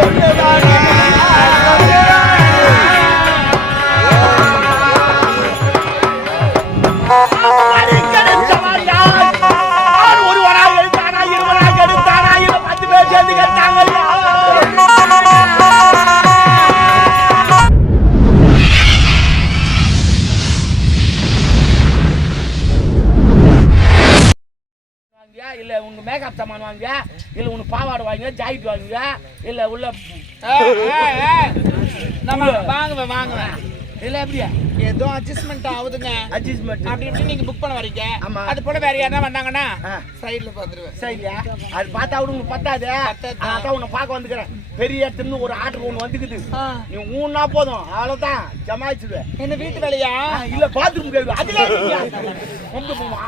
ஒருவராக இல்ல உள்ள. இல்ல எப்படியா ஏதோ அட்ஜஸ்ட்மெண்ட் ஆகுதுங்க. அட்ஜஸ்ட்மெண்ட் அப்படி இப்படி நீங்க புக் பண்ண வரீங்க. அது போல வேற யாரா வந்தாங்கன்னா. சைடுல பாத்துருவேன் சரியா அது பார்த்தா கூட உனக்கு பத்தாது. அதான் உன்னை பார்க்க வந்துக்கிறேன். பெரிய இடத்துல ஒரு ஆர்டர் ஒண்ணு வந்துக்குது. நீ ஊன்னா போதும். அவ்வளவுதான். ஜமாயிச்சுடுவேன் என்ன வீட்டு வேலையா? இல்ல பாத்ரூம் கேள்வி அதுல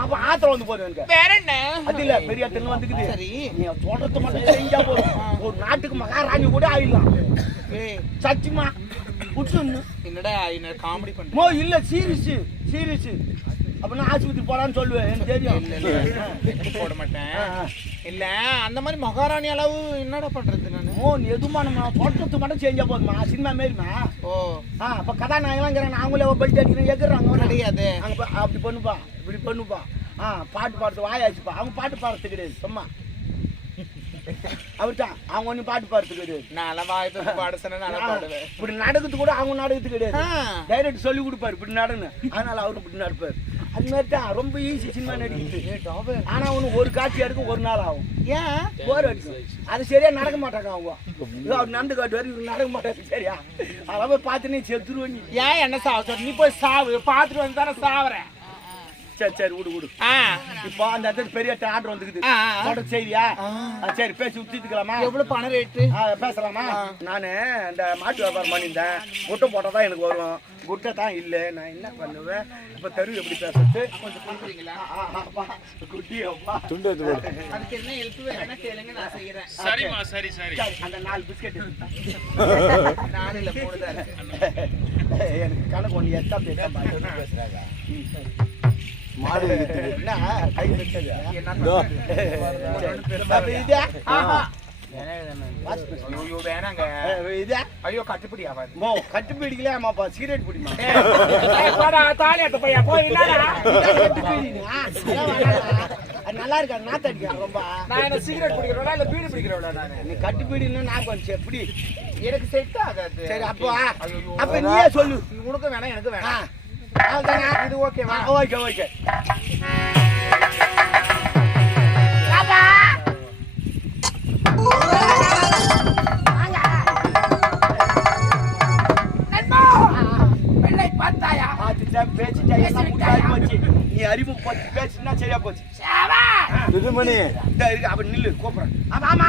அப்ப ஆத்திரம் வந்து போதும் எனக்கு. வேற என்ன? அது இல்ல பெரிய இடத்துல வந்துக்குது. சரி. நீ சொல்றது மட்டும் செஞ்சா போதும். ஒரு நாட்டுக்கு மகாராணி கூட ஆயிடலாம். சத்தியமா? என்னடா என்ன காமெடி பண்ற? மோ இல்ல சீரியஸ் சீரியஸ் அப்ப நான் ஆஸ்பத்திரி போலான்னு சொல்லுவேன் எனக்கு தெரியும். போட மாட்டேன். இல்ல அந்த மாதிரி மகாராணி அளவு என்னடா பண்றது நானு? நீ எதுமா நம்ம சொல்றது மட்டும் செஞ்சா போதுமா? சினிமா மாரிமா ஓ. ஆ அப்ப கதாநாயகலாம் அவங்களே பெல்ட் அடிக்கணும் எகுறாங்க கிடையாது. அங்க அப்படி பண்ணுப்பா இப்படி பண்ணுப்பா. ஆ பாட்டு பாடுறது வாயாச்சுப்பா அவங்க பாட்டு பாடுறது கிடையாது சும்மா. அவர்தான் அவங்க ஒன்றும் பாட்டு பாடுறது கிடையாது. நான் வாய் தந்து பாட சொன்னா பாடுவேன். இப்படி நடக்கிறது கூட அவங்க நடக்கிறது கிடையாது. டைரக்ட் சொல்லி கொடுப்பாரு இப்படி நடன்னு. அதனால அவரும் இப்படி நடப்பாரு. அது மாதிரி தான் ரொம்ப ஈஸி சினிமா நடிக்கிறது. ஆனா அவனுக்கு ஒரு காட்சி எடுக்க ஒரு நாள் ஆகும். ஏன்? போர் அடிக்கும். அது சரியா நடக்க மாட்டாங்க அவங்க. அவர் நடந்து காட்டுவார் இவர் நடக்க மாட்டாரு சரியா? அதெல்லாம் போய் பார்த்து நீ செத்துருவ நீ. ஏன் என்ன சாவ? நீ போய் சாவு பாத்துட்டு வந்து தானே சாவறேன். சரி சரி விடு விடு. ஆ. இப்போ அந்த இடத்துல பெரிய ஆர்டர் வந்துக்குது. ஆ, ஆ. சொல்ற செய்தியா ஆ. ஆ, சரி பேசி விட்டுக்கலாமா எவ்வளவு பணம் ரேட்டு பேசலாமா? நானு இந்த மாட்டு வியாபாரம் பண்ணியிருந்தேன். முட்டை போட்டால் தான் எனக்கு வரும். குட்டை தான் இல்லை. நான் என்ன பண்ணுவேன்? இப்போ தெரு எப்படி பேசுறது? கொஞ்சம் ஆ, ஆ, அப்பா, குட்டி அப்பா. அதுக்கு என்ன ஹெல்ப் வேணும்னா கேளுங்க நான் செய்யறேன் சரிம்மா சரி. சரி அந்த நாலு பிஸ்கெட் நாலு இல்ல மூணு தான் இருக்கு எனக்கு கணக்கு ஒன்று எத்தா பேச பேசுறாங்க. மாடு. ஐயோ கட்டுப்படி ஆகாது மோ கட்டு பிடிக்கல ஆமாப்பா சிகரெட் பிடிமா? தாலி அட்ட பையா நல்லா இருக்கா? நாத்து அடிக்க ரொம்ப? நான் என்ன சிகரெட் பிடிக்கிறவளா இல்ல பீடி பிடிக்கிறவளா நானு? நீ கட்டு பீடினா நான் கொஞ்சம் எப்படி எனக்கு செட் ஆகாது. சரி அப்போ. அப்ப நீயே சொல்லு. உனக்கு வேணாம் எனக்கு வேணாம். அவ்வளவுதானா? இது ஓகேவா ஓகே ஓகே போச்சு. நீ அறிமுகம் பத்தி பேசினா சரியா போச்சு இருக்கு, அப்ப நில்லு கூப்பிடுறேன் ஆமா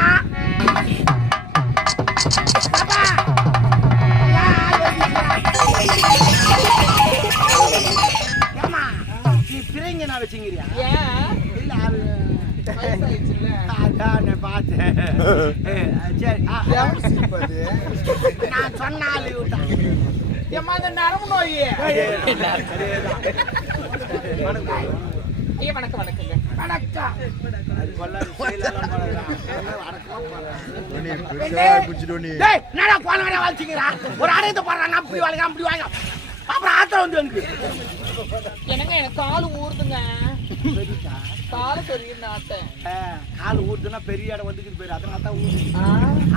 போன வேலை வச்சுக்கிறா ஒரு அடையத்தை போடுறான் அப்படி வாங்க அப்படி வாங்க அப்புறம் ஆத்திரம் வந்து எனக்கு. என்னங்க எனக்கு காலு ஊறுதுங்க. கால தெரியும் நாட்டேன் ஆ, கால் ஊறுதுன்னா பெரிய இடம் வந்துக்குது பேரு. அதனால தான் ஊறும்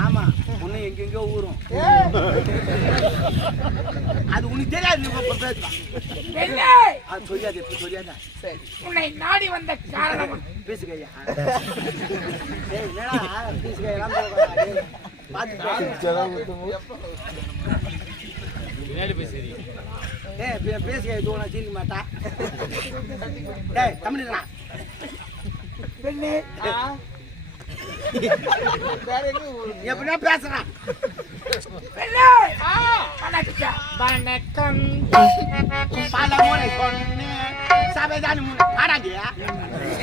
ஆமா இன்னும் எங்கெங்கோ ஊறும். அது உனக்கு தெரியாது நீ இப்ப அது சொல்லாது எப்படி சொல்லாதா சரி. உன்னை நாடி வந்த காரணம். பேசுங்க ஐயா. டேய், என்னடா? பேசுங்க எல்லாம் போகாதா? டேய், பார்த்து பேசு. டேய், பே- பேசுங்க இது உனக்கு சிரிக்க மாட்டா. டேய் தமிழ்டா பெண்ணே? எப்படின்னா பேசுறான்? வணக்கம். பல முறை சொன்னேன் சபைதான்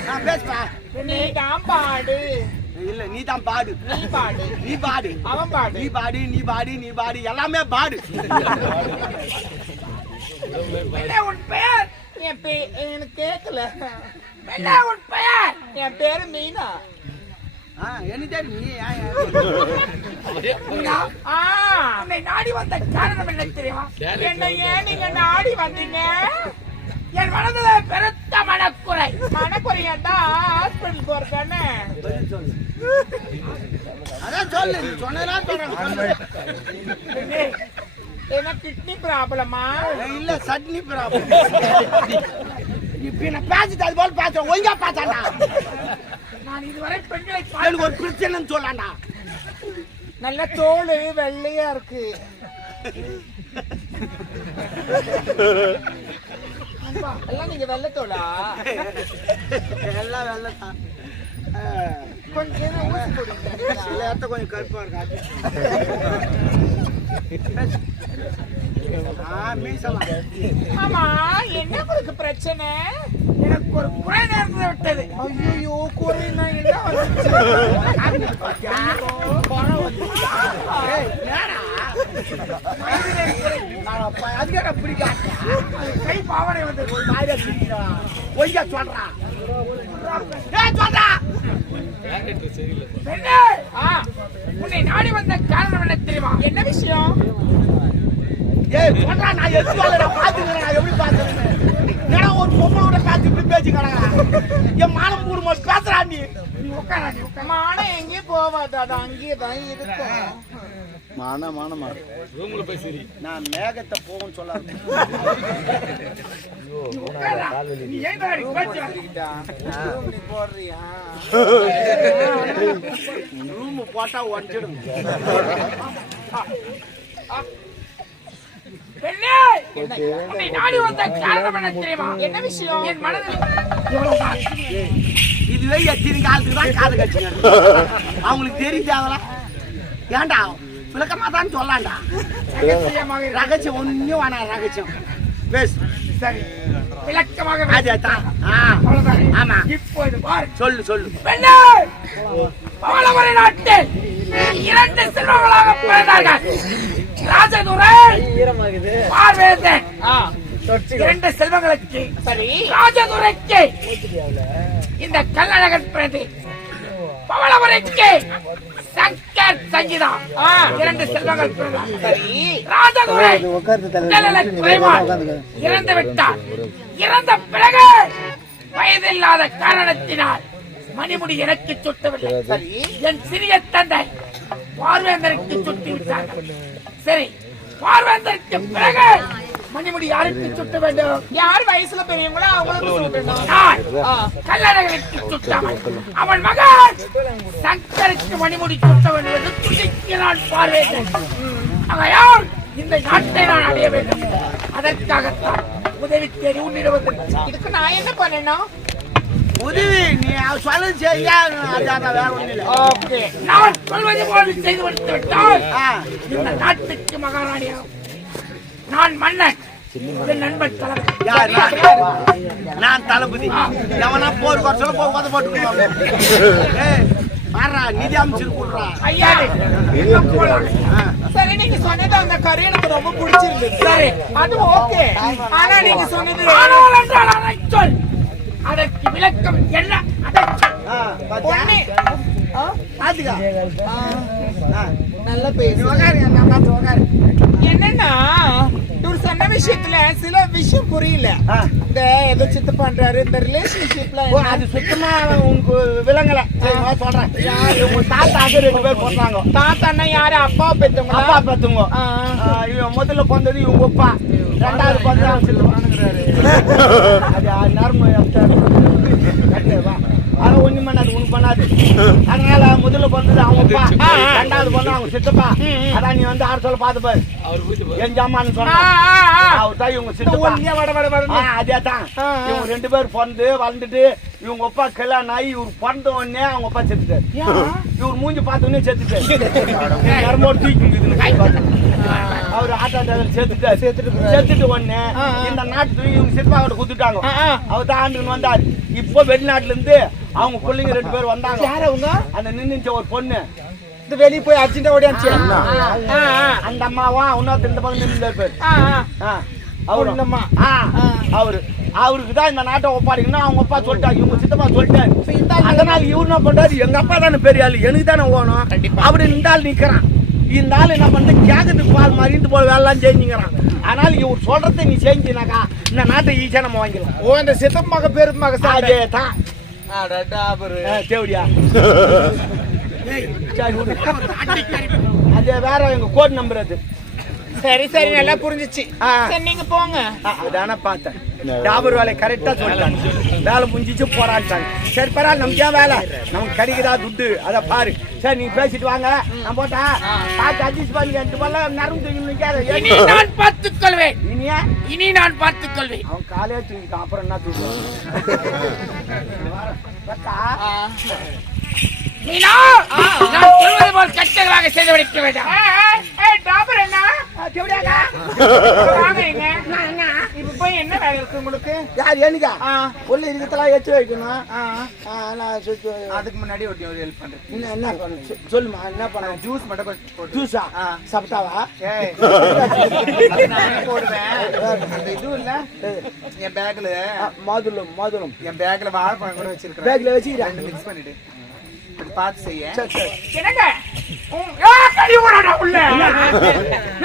நான் பேசுப்பா. நீ தான் பாடு. இல்ல நீ தான் பாடு. நீ பாடு. நீ பாடு. அவன் பாடு. நீ பாடு நீ பாடு நீ பாடு. எல்லாமே பாடு. உன் பெயர்? என் பே எனக்கு கேட்கல என்ன உன் பெயர்? என் பேரு மீனா. உன்னை நாடி வந்த காரணம் என்ன தெரியுமா? என்னை ஏன் நீங்க நாடி வந்தீங்க? என் மனதுல பெருத்த மனக்குறை. மனக்குறையா தான் ஹாஸ்பிட்டல் போறதானே. அதான் சொல்லு சொன்னதெல்லாம் சொல்றேன். என்ன கிட்னி ப்ராப்ளமா இல்ல சட்னி ப்ராப்ளம் இப்ப நான் பேசிட்டு அது போல பேசுறேன் ஒழுங்கா பேசாண்டா. நான் இதுவரை பெண்களை எனக்கு ஒரு பிரச்சனைன்னு சொல்லாண்டா. நல்ல தோல் வெள்ளையா இருக்கு. எல்லாம் நீங்க வெள்ளை தோலா? எல்லாம் வெள்ளத்தான். கொஞ்சம் ஊசி போடுங்க. கொஞ்சம் கருப்பா ஆமா என்ன உங்களுக்கு பிரச்சனை? எனக்கு ஒரு குறை நேர்ந்து விட்டது. ஐயோ என்ன குறை நான் கை பாவனை வந்து ஒரு மாதிரியா ஒய்யா ஆ, உன்னை நாடி வந்த காரணம் என்ன தெரியுமா? என்ன விஷயம்? ஏய், சொல்றா, நான் எதுக்கு வரல, நான் பாத்துக்கிறேன், நான் எப்படி பாத்துக்கிறேன்னு. என்னடா ஒரு பொம்பளோட பேச்சு இப்படி பேசிக்கிறாங்க? என் மானம் மாதிரி பேசுறா நீ. நீ உட்கார நீ உட்கார மானம் எங்கேயும் போவாது அது அங்கேயே தான் இருக்கும் மானா மானமா நான் மேகத்தை. நீ ஏன்டா? நீ போடுறியா ரூம் போட்டா உடஞ்சிடும். பெண்ணே! உன்னை நாடி வந்த காரணம் என்ன தெரியுமா? என்ன விஷயம் என் மனதில். இதுவே எத்தனை காலத்துக்கு தான் காது கட்சிங்க அவங்களுக்கு தெரியுதாங்களா ஏன்டா? விளக்கமா தான் சொல்லாண்டா. ரகசியம் ஒன்னும் வேணாம் ரகசியம். பேஸ் சரி. விளக்கமாக? ஆமா. இப்போது சொல்லு சொல்லு. நாட்டில் இரண்டு செல்வங்களாக பிறந்தார்கள். ராஜதுரை! பார்வேந்தன் இரண்டு செல்வங்களுக்கு சரி. ராஜதுரைக்கு! இந்த கல்லழகன் பிறந்து பவளவரைக்கு சங்கர் சங்கீதா. இரண்டு செல்வங்கள் சரி. ராஜதுரை இறந்து விட்டார். இறந்த பிறகு வயதில்லாத காரணத்தினால் மணிமுடி எனக்கு சுட்டவில்லை. சரி. என் சிறிய தந்தை பார்வேந்தருக்கு சுட்டி விட்டார்கள் சரி பார்வேந்தருக்கு பிறகு மணிமுடி யாருக்கு சுட்ட வேண்டும்? யார் வயசுல பெரியவங்களோ அவங்களுக்கு கல்லழகனுக்கு சுட்டாமல் அவன் மகன் சங்கருக்கு மணிமுடி சுட்ட வேண்டும் என்று துடிக்கிறான் பார்வேந்தன் ஆகையால் இந்த நாட்டை நான் அடைய வேண்டும். அதற்காகத்தான் உதவி தேடி உன்னிடம் இதுக்கு நான் என்ன பண்ணணும்? உதவி நீ அவ சொல்றது சரியா? அதான் வேற ஒண்ணும் இல்ல. ஓகே. நான் சொல்வது போல் செய்து கொடுத்து விட்டால் இந்த நாட்டுக்கு மகாராணியாகும் நான் மன்னன் நான்? தளபதி. எவனா போர் குறை சொல்ல போ உத போட்டு பாரா நிதி அமைச்சிருக்குறா ஐயா எங்க போலாம்? சரி நீங்க சொன்னது அந்த கரை எனக்கு ரொம்ப பிடிச்சிருந்தது. சரி அது ஓகே. ஆனா நீங்க சொன்னது சொல். அதற்கு விளக்கம் என்ன. ஒண்ணு? பாத்துக்கா நல்ல பேசு என்னன்னா இவர் சொன்ன விஷயத்துல சில விஷயம் புரியல. இந்த எதை சித்து பண்றாரு இந்த ரிலேஷன்ஷிப்ல அது சுத்தமா உனக்கு விளங்கல சொல்றேன். உங்க தாத்தாக்கு ரெண்டு பேர் போட்டாங்க தாத்தான்னா யாரு? அப்பா பெத்தவங்களா? அப்பா பத்துங்க ஆ. இவன் முதல்ல பிறந்தது இவங்க அப்பா. ரெண்டாவது பிறந்தது அவன் சித்தப்பானுங்கிறாரு அது ஆ நரம்பு கட்டு வா. அது ஒண்ணும் பண்ணாது உனக்கு பண்ணாது. அதனால முதல்ல பிறந்தது அவங்க அப்பா. ரெண்டாவது பிறந்தது அவங்க சித்தப்பா. அதான் நீ வந்து ஆறு சொல்ல பார்த்து பாரு. என் ஜாமான்னு சொன்னா அவர் தான் இவங்க சித்தப்பா. வட வட வட ஆ, ஆ. இவங்க ரெண்டு பேர் பிறந்து வளர்ந்துட்டு இவங்க அப்பா கல்யாணம் ஆகி இவர் பிறந்த உடனே அவங்க அப்பா செத்துட்டாரு. இவர் மூஞ்சி பார்த்த உடனே செத்துட்டாரு. தூக்கி இருக்குதுன்னு கை பார்த்து. அவர் ஆட்டோ டிரைவர் செத்துட்டாரு செத்துட்டு உடனே ஆ, இந்த நாட்டு இவங்க சிற்பா கிட்ட குத்துட்டாங்க அவர் தான் ஆண்டுன்னு வந்தார் இப்போ வெளிநாட்டுல இருந்து அவங்க பிள்ளைங்க ரெண்டு பேர் வந்தாங்க யார் அவங்க அந்த நின்னுச்ச ஒரு பொண்ணு இந்த வெளிய போய் அர்ஜென்டா ஓடியாச்சு அந்த அம்மாவா இன்னொருத்தர் இந்த பக்கம் நின்று பேர் ஆ. அவரு இல்லம்மா. ஆ அவரு அவருக்கு தான் இந்த நாட்டை ஒப்பாடிங்கன்னா அவங்க அப்பா சொல்லிட்டாங்க இவங்க சித்தப்பா சொல்லிட்டாரு அதனால இவரு என்ன பண்றாரு எங்க அப்பா தானே பெரிய ஆளு எனக்கு தானே ஓணும் அப்படி இந்த ஆள் நிக்கிறான் இந்த ஆள் என்ன பண்ணு? கேக்குறதுக்கு பால் மறிந்து போல வேலைலாம் செஞ்சுக்கிறான் அதனால இவர் சொல்றதை நீ செஞ்சினாக்கா இந்த நாட்டை ஈஸியா நம்ம வாங்கிடலாம். ஓ இந்த சித்தம்மாக பெருமாக்க அதே தான். தேவடியா. அது வேற எங்க கோட் நம்பர் அது. சரி சரி நல்லா புரிஞ்சுச்சு. சரி நீங்க போங்க. அதானே பார்த்தேன். டாபர் வேலை கரெக்டா சொல்லிட்டாங்க. வேலை முடிஞ்சிச்சு போராட்டாங்க சரி பரவாயில்ல நமக்கு வேலை? நமக்கு கிடைக்குதா துட்டு? அதை பாரு. சரி நீ பேசிட்டு வாங்க. நான் போட்டா பார்த்து அட்ஜஸ்ட் பண்ணி ரெண்டு பல்ல நரம்பு தூக்கி நிக்காத. இனி நான் பார்த்துக் கொள்வேன் இனியா இனி நான் பார்த்துக் கொள்வேன் அவன் காலையே தூக்கிட்டான் அப்புறம் என்ன தூக்குவான் மீனா நான் சொல்வது போல் கட்டளவாக செய்து முடிக்க வேண்டாம் டாபர் என்ன? நான் அதுக்கு முன்னாடி ஒரு ஹெல்ப் பண்றேன். என்ன சொல்லுமா என்ன பண்ண? ஜூஸ் மட்டும் ஜூஸா. சாப்பிட்டாவா? நானே போடுவேன்? இது இல்ல. என் பேக்ல மாதுளம் மாதுளம். என் பேக்ல வாழைப்பழம் கூட வச்சிருக்கேன் பேக்ல வச்சுக்கிறேன் ரெண்டு மிக்ஸ் பண்ணிட்டு இது பார்த்து செய்ய. என்னங்க? உள்ள.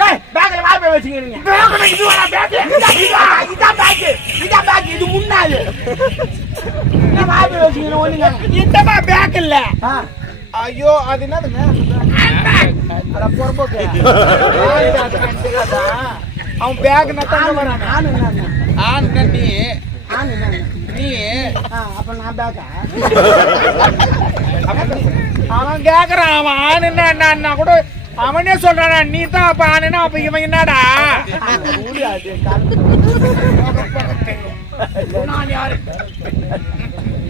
ஏய், பேக்ல வாய் போய் வச்சுக்கிறீங்க பேகுல இது வாடா, பேகு. இதான் பேக் இதான் பேக் இது முன்னாடி என்ன வாய் போய் வச்சுக்கிறீங்க ஒண்ணுங்க. இந்தமா பேக் இல்ல. ஐயோ அது என்னதுங்க அட பொறுப்போக்கு. அவன் பேக் ஆணு வரான். என்ன ஆன் நீ. அப்ப நான் பேக்கா அவன் கேக்குறான் அவன் ஆணுன்னா என்னன்னா கூட அவனே சொல்றான் நீ தான் அப்ப ஆணுனா அப்ப இவன் என்னடா?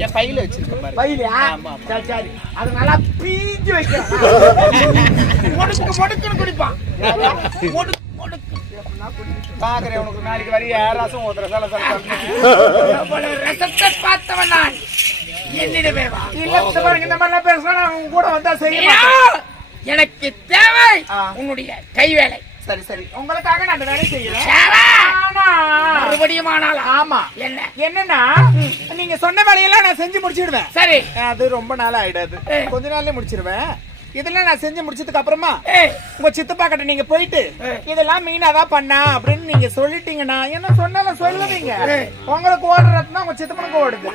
என் பையில வச்சிருக்கேன் பையிலையா? சரி சரி. அது நல்லா பீஞ்சு வைக்கிறேன். முடுக்கு முடுக்குன்னு குடிப்பான். பாக்குறேன் உனக்கு நாளைக்கு வரைய ரசம் ஊத்துற சில சல ரசத்தை பார்த்தவன் நான் என்னிடமே வா இல்ல பாருங்க இந்த மாதிரிலாம் பேசுனா அவங்க கூட வந்தா செய்ய எனக்கு தேவை ஆ. உன்னுடைய கைவேலை சரி சரி உங்களுக்காக நான் அந்த வேலையை செய்யறேன் சேவா. ஆனா மறுபடியும் ஆனால் ஆமா என்ன என்னன்னா நீங்க சொன்ன வேலையெல்லாம் நான் செஞ்சு முடிச்சிடுவேன் சரி அது ரொம்ப நாள் ஆயிடாது ஏய். கொஞ்ச நாள்லயே முடிச்சிருவேன் இதெல்லாம் நான் செஞ்சு முடிச்சதுக்கு அப்புறமா உங்க சித்தப்பா கிட்ட நீங்க போயிட்டு இதெல்லாம் மீனா தான் பண்ணா அப்படின்னு நீங்க சொல்லிட்டீங்கன்னா என்ன சொன்னாலும் சொல்லுவீங்க. உங்களுக்கு ஓடுறதுனா உங்க சித்தப்பனுக்கு ஓடுது.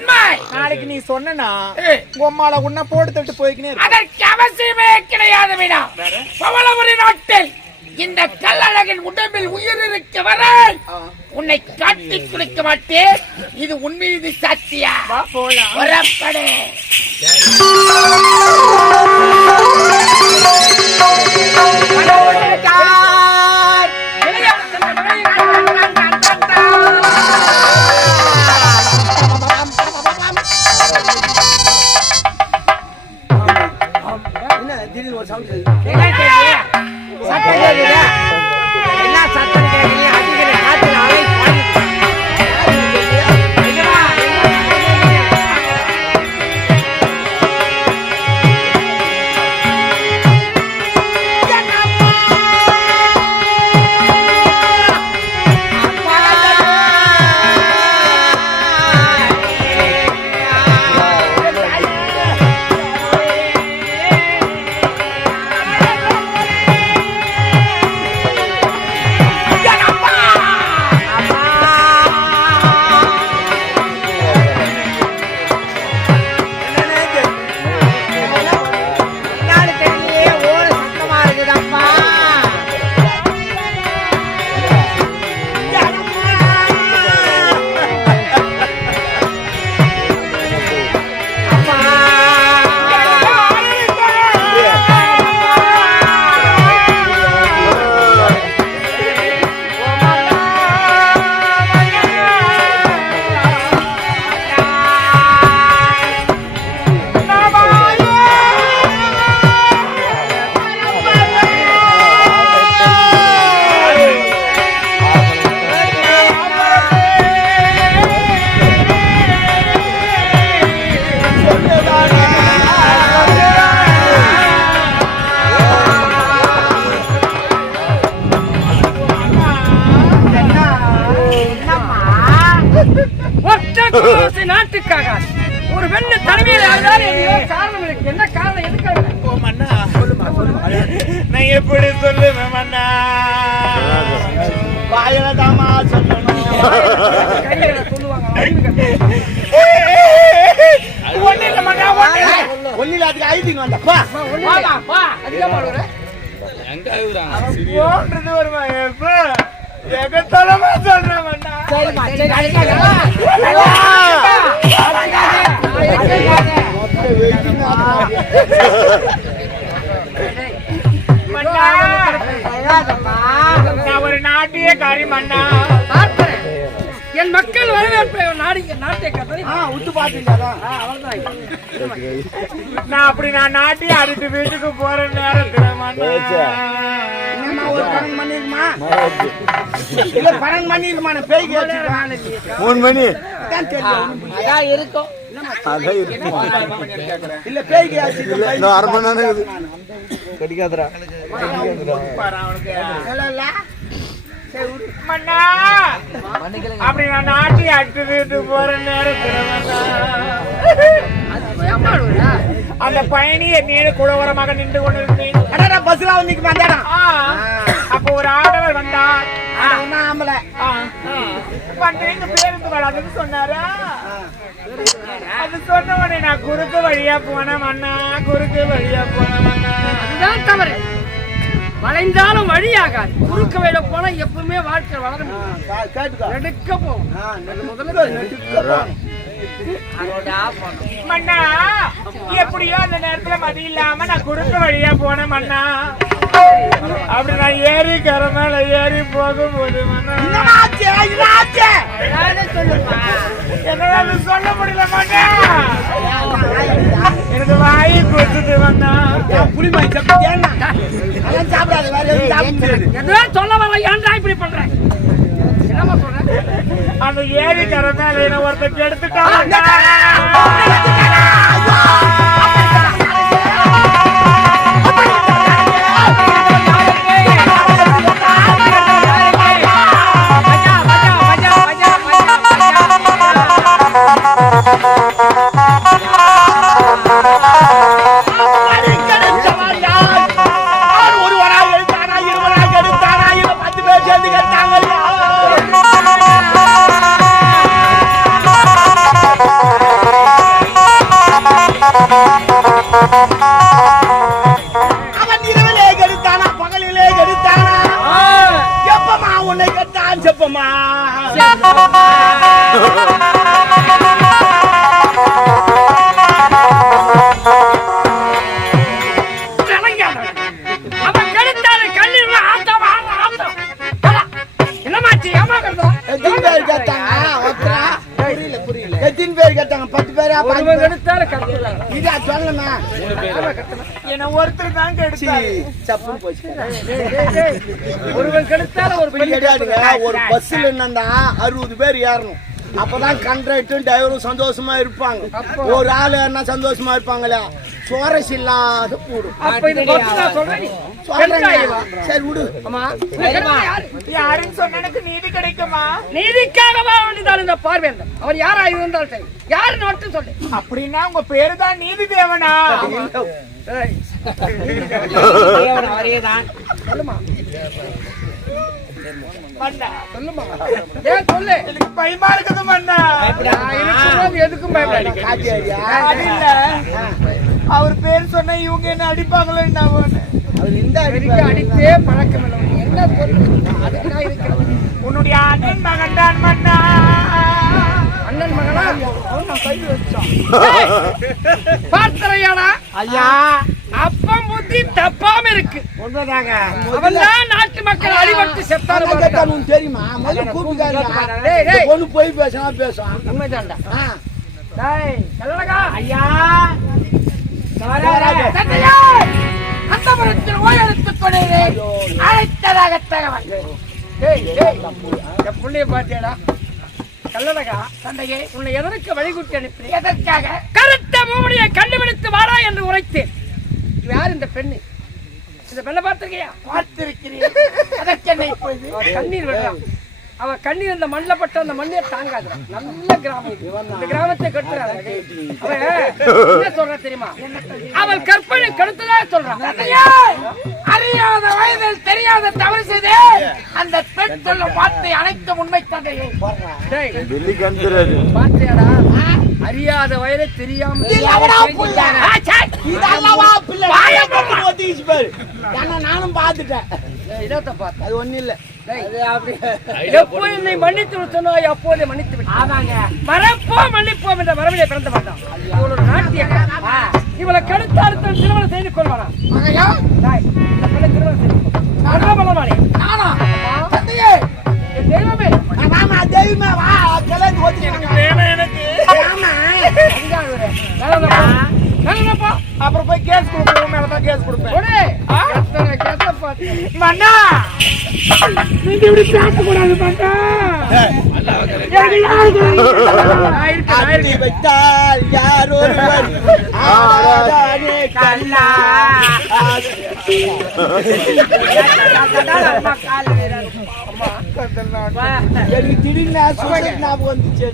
நாளைக்கு நீ சொன்னா. உங்க அம்மால உன்ன போட்டு தட்டு போய்க்கினே அதற்கு அவசியமே கிடையாது வினா பவளவரி நாட்டில் இந்த கல்லழகின் உடம்பில் உயிர் இருக்க வரை உன்னை காட்டி குடிக்க மாட்டேன். இது உன் மீது சாத்தியா வா ஒன்னில அதுக்கு ஐதிங்க வந்தப்பா அதிகமா போன்றது வருமா எப்ப எகத்தனமா சொல்றேன் மன்னா சரி, நான் ஒரு நாட்டிய காரி மன்னா பார்க்கிறேன். என் மக்கள் வரவேற்பை நாடி நாட்டை கத்தரி ஆ விட்டு பாத்துட்டாதான் நான் அப்படி நான் நாட்டிய அடுத்து வீட்டுக்கு போற நேரத்துல மூணு மணி அதான் இருக்கும். அதான் இருக்கு. இல்ல பேய்க்கு அரை மணி நேரம் கடிக்காதரா அப்படி நான் நாட்டி வீட்டுக்கு போற நேரத்துல அழுகுற? அந்த பயணி என்னையோட குழவரமாக நின்று கொண்டிருந்தேன் அடடா பஸ்ல வந்து அப்போ ஒரு ஆடவர் வந்தார் பேருந்து வராதுன்னு சொன்னாரா? அது சொன்ன உடனே நான் குறுக்கு வழியா போனேன் அண்ணா குறுக்கு வழியா போனேன் அதுதான் தவறு. வளைந்தாலும் வழியாகாது. குறுக்க வழியில போனா எப்பவுமே வாழ்க்கை வளர முடியும் கா- கேட்டுக்கோ. எடுக்க போகும். மண்ணா எப்படியோ அந்த நேரத்துல மதி இல்லாம நான் குறுக்கு வழியா போனேன் மண்ணா அப்படி நான் ஏறி கரை மேல ஏறி போகும்போது மண்ணா? என்னால சொல்ல முடியல மண்ணா எனக்கு வாய் கொடுத்துட்டு வந்தா. ஏன் புளி மாதிரி சாப்பிட்டியான்னா? அதெல்லாம் சாப்பிடாத, எதுவும் சொல்ல வரல? ஏன்டா இப்படி பண்ற? என்னம்மா சொல்ற? அந்த ஏரி கரை மேல என்ன ஒருத்தர் கெடுத்துட்டான். கல்லீரல இதா சொல்லுமா என்ன ஒருத்தர் தான் கெடுத்தாரு சப்புன்னு போச்சு. ஒருவன் கெடுத்தாரு ஒரு ஒரு பஸ்ல என்னன்னா அறுபது பேர் ஏறணும். அப்பதான் கண்ட்ராக்டரும் டிரைவரும் சந்தோஷமா இருப்பாங்க. ஒரு ஆளு என்ன சந்தோஷமா இருப்பாங்களா. சுவாரஸ் இல்லாத கூடும் சரி விடு. யாரு யாருன்னு சொன்ன எனக்கு நீதி கிடைக்குமா? நீதிக்காகவா வந்தாலும் இந்த பார்வையர் அவர் யாரா இருந்தாலும் சரி. யாருன்னு மட்டும் சொல்லு. அப்படின்னா உங்க பேரு தான் நீதி தேவனா? ஏன் சொல்லு. எனக்கு பயமா இருக்குது நான் இருக்கும்போது எதுக்கும் இல்ல. அவர் பேர் சொன்னா இவங்க என்ன அடிப்பாங்களோ என்ன. அவர் இந்த எனக்கு அடித்தே பழக்கம் இல்லை. என்ன சொல்லு? அதுக்கு நான் இருக்கிறேன் உன்னுடைய அண்ணன் மகன் தான் மன்னா. அண்ணன் மகனா? பார்த்தறையாடா. ஐயா. அப்பம் புத்தி தப்பாம இருக்கு. உண்மைதாங்க. அவன் தான் நாட்டு மக்கள் அடிபட்டு உனக்கு தெரியுமா? முதல்ல டேய். பொண்ணு போய் பேசினா பேசும். உண்மைதான்டா. ஐயா. அந்த மரத்தில் ஓயெடுத்துக் கொண்டே அழைத்ததாக தகவல். டேய் டேய். என் புள்ளைய தந்தையே உன்னை எதற்கு வழிகுட்டி அனுப்பி எதற்காக? கருத்த மூடியை கண்டுபிடித்து வாடா என்று உரைத்தேன். யார் இந்த பெண்ணு? இந்த பெண்ணை பார்த்திருக்கியா? பார்த்திருக்கிறேன். அதற்கு என்ன கண்ணீர் விடுறான் அவ கண்ணீர் அந்த மண்ணில் பட்ட அந்த மண்ணே தாங்காது. நல்ல கிராமம் இந்த கிராமத்தை கட்டுறாரு. அவன் என்ன சொல்றா தெரியுமா? அவள் கற்பனை கடுத்ததா சொல்றான் அறியாத வயதில் தெரியாத தவறு செய்து அந்த பெண் சொல்லும் வார்த்தை அனைத்து உண்மை தந்தையே. பாத்தியாடா. அறியாத வயதை தெரியாம நானும் பார்த்துட்டேன். இடத்தை பார்த்தா. அது ஒண்ணும் இல்ல. எப்போ என்னை மன்னித்து விட்டனோ அப்போதே மன்னித்து விட்டாங்க மறப்போ மன்னிப்போம் என்ற வரவிலே பிறந்த மாட்டான் இவளோட நாட்டிய இவளை கடுத்த அடுத்த திருமணம் செய்து கொள்வானா? திருமணம் செய்து கொள். அண்ணா பலவானே. நானா? தெய்வமே. ஆமா, தெய்வமே, வா, ஒத்துக்கிட்டாங்க. ஆமா. அப்புறம் போய் கேஸ் கொடுப்பேன் கொடுப்பேன் போடு. எத்தனை கேஸை பார்த்து. மன்னா நீங்க இப்படி நான் அட்டி இருக்கேன். வைத்தால் யார் கல்லா. அம்மா கால் வீரன். அம்மா. வா. எனக்கு திடீர்னு suicide ஞாபகம் வந்துச்சு.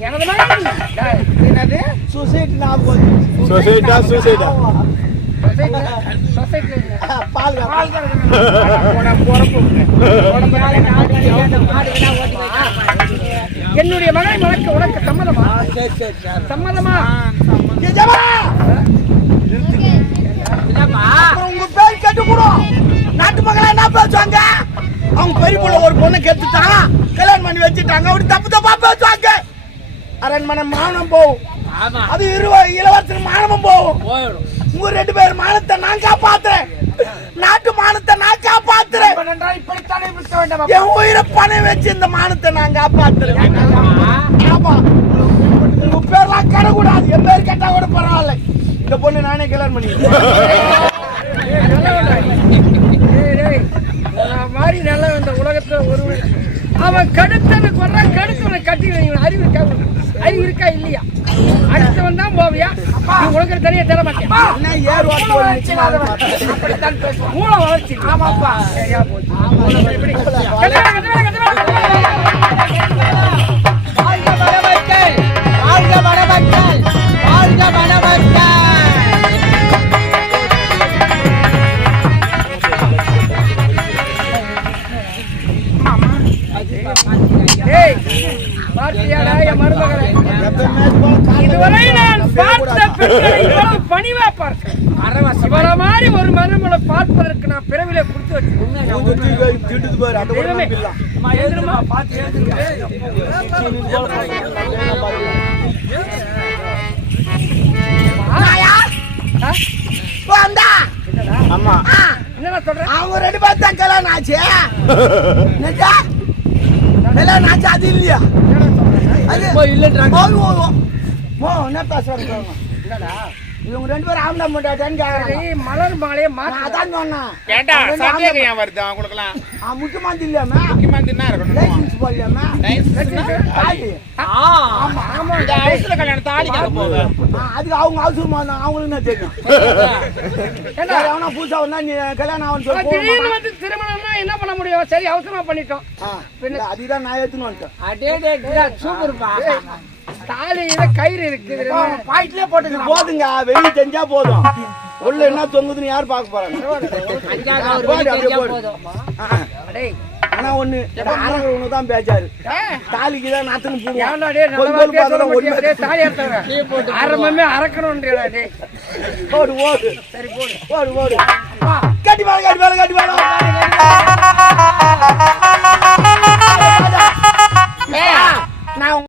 என்னது? suicide ஞாபகம் வந்துச்சு. சொசைட்டா சூசைட்டா. பால் காப்பி. என்னுடைய மகனை வளர்க்க உனக்கு சம்மதமா. சம்மதமா? உங்க பேர் கெட்டு. நாட்டு மக்கள் என்ன பேசுவாங்க? அவங்க பெரிய புள்ள ஒரு பொண்ணை கெடுத்துட்டான் கல்யாணம் பண்ணி வச்சுட்டாங்க. அப்படி தப்பு தப்பா பேசுவாங்க. அரண்மனை மானம் போகும். அது இருவ இளவரசர் மானமும் போகும். உங்க ரெண்டு பேர் மானத்தை நான் காப்பாத்துறேன். நாட்டு மானத்தை நான் காப்பாத்துறேன். என் உயிரை பணம் வச்சு இந்த மானத்தை நான் காப்பாத்துறேன். ஆமா. உங்க பேர்லாம் கெடக்கூடாது. என் பேர் கேட்டா கூட பரவாயில்ல. இந்த பொண்ணு நானே கல்யாணம் பண்ணிக்கிறேன் ஏய், நல்லவன்டா. ஏய், டேய், உன்னை மாதிரி நல்லவன் இந்த உலகத்துல ஒருவன் அவன் கடுத்தவனை கொண்டான் கடுத்தவனை கட்டி வைங்க அறிவு இருக்கா? உனக்கு? அறிவு இருக்கா இல்லையா? அடுத்தவன் தான் போவியா? நீ உலக தனியா தர பார்த்தேன். அப்படித்தான் பேசுவான். மூளை வளர்ச்சி. ஆமாப்பா. சரியா போச்சு. இதுவரை நான் பார்த்த பெண்களை இவ்வளவு பணிவா பார்க்கிறேன். இவளை மாதிரி ஒரு மருமகளை பார்ப்பதற்கு நான் பிறவிலே கொடுத்து வச்சிருக்கேன். மூஞ்சி தூக்கி வை, திட்டுது பாரு, அதை கூட தெய்வமே, நம்பிடலாம். அம்மா, எழுந்திரும்மா, பார்த்து எழுந்திருங்க. ஆயா, ஆ? வந்தா. ஆமா ஆ, என்னடா சொல்ற? அவங்க ரெண்டு பேரும் தான் கல்யாணம் ஆச்சு? கல்யாணம் ஆச்சு அது இல்லையா அது ஓ, ஓ, ஓ. ஓ, என்ன பேசுறாங்க என்னடா? இவங்க ரெண்டு பேரும் ஆம்பளை முட்டாட்டான்னு கேக்குறாங்க. சரி, மலர் மாலையை மாத்த. அதான் சொன்னேன். ரெண்டு சந்தேகம் ஏன் வருது முக்கியமானது இல்லையாம்மா? முக்கியமா என்ன இருக்கணும். லைசன்ஸ் தாலி. ஆமா ஆமா. இந்த அவசர கல்யாணம் போகுது? அதுக்கு அவங்க அவசரமா இருந்தாங்க அவங்களுக்கு என்ன தெரியும்? சரி, அவனா புதுசா வந்தா நீ கல்யாணம் ஆகும்னு சொல்லி திடீர்னு. வந்து திருமணம்னா என்ன பண்ண முடியும்? சரி அவசரமா பண்ணிட்டோம். அதுதான் நான் எடுத்துன்னு வந்துட்டேன். அடே சூப்பர்ப்பா. தாலியில கயிறு இருக்குது. பாயிட்லயே போட்டு போதுங்க வெளியே தெரிஞ்சா போதும். உள்ள என்ன தொங்குதுன்னு யார் பார்க்க போறாங்க? ஆனா ஒண்ணு அரங்கர் ஒண்ணு தான் பேச்சாரு. தாலிக்கு தான் நாத்துன்னு போடுவோம். அரமமே அரக்கணும்ன்றா டேய்? போடு ஓடு சரி போடு. போடு போடு. கட்டி கட்டி மேல கட்டி மேல நான்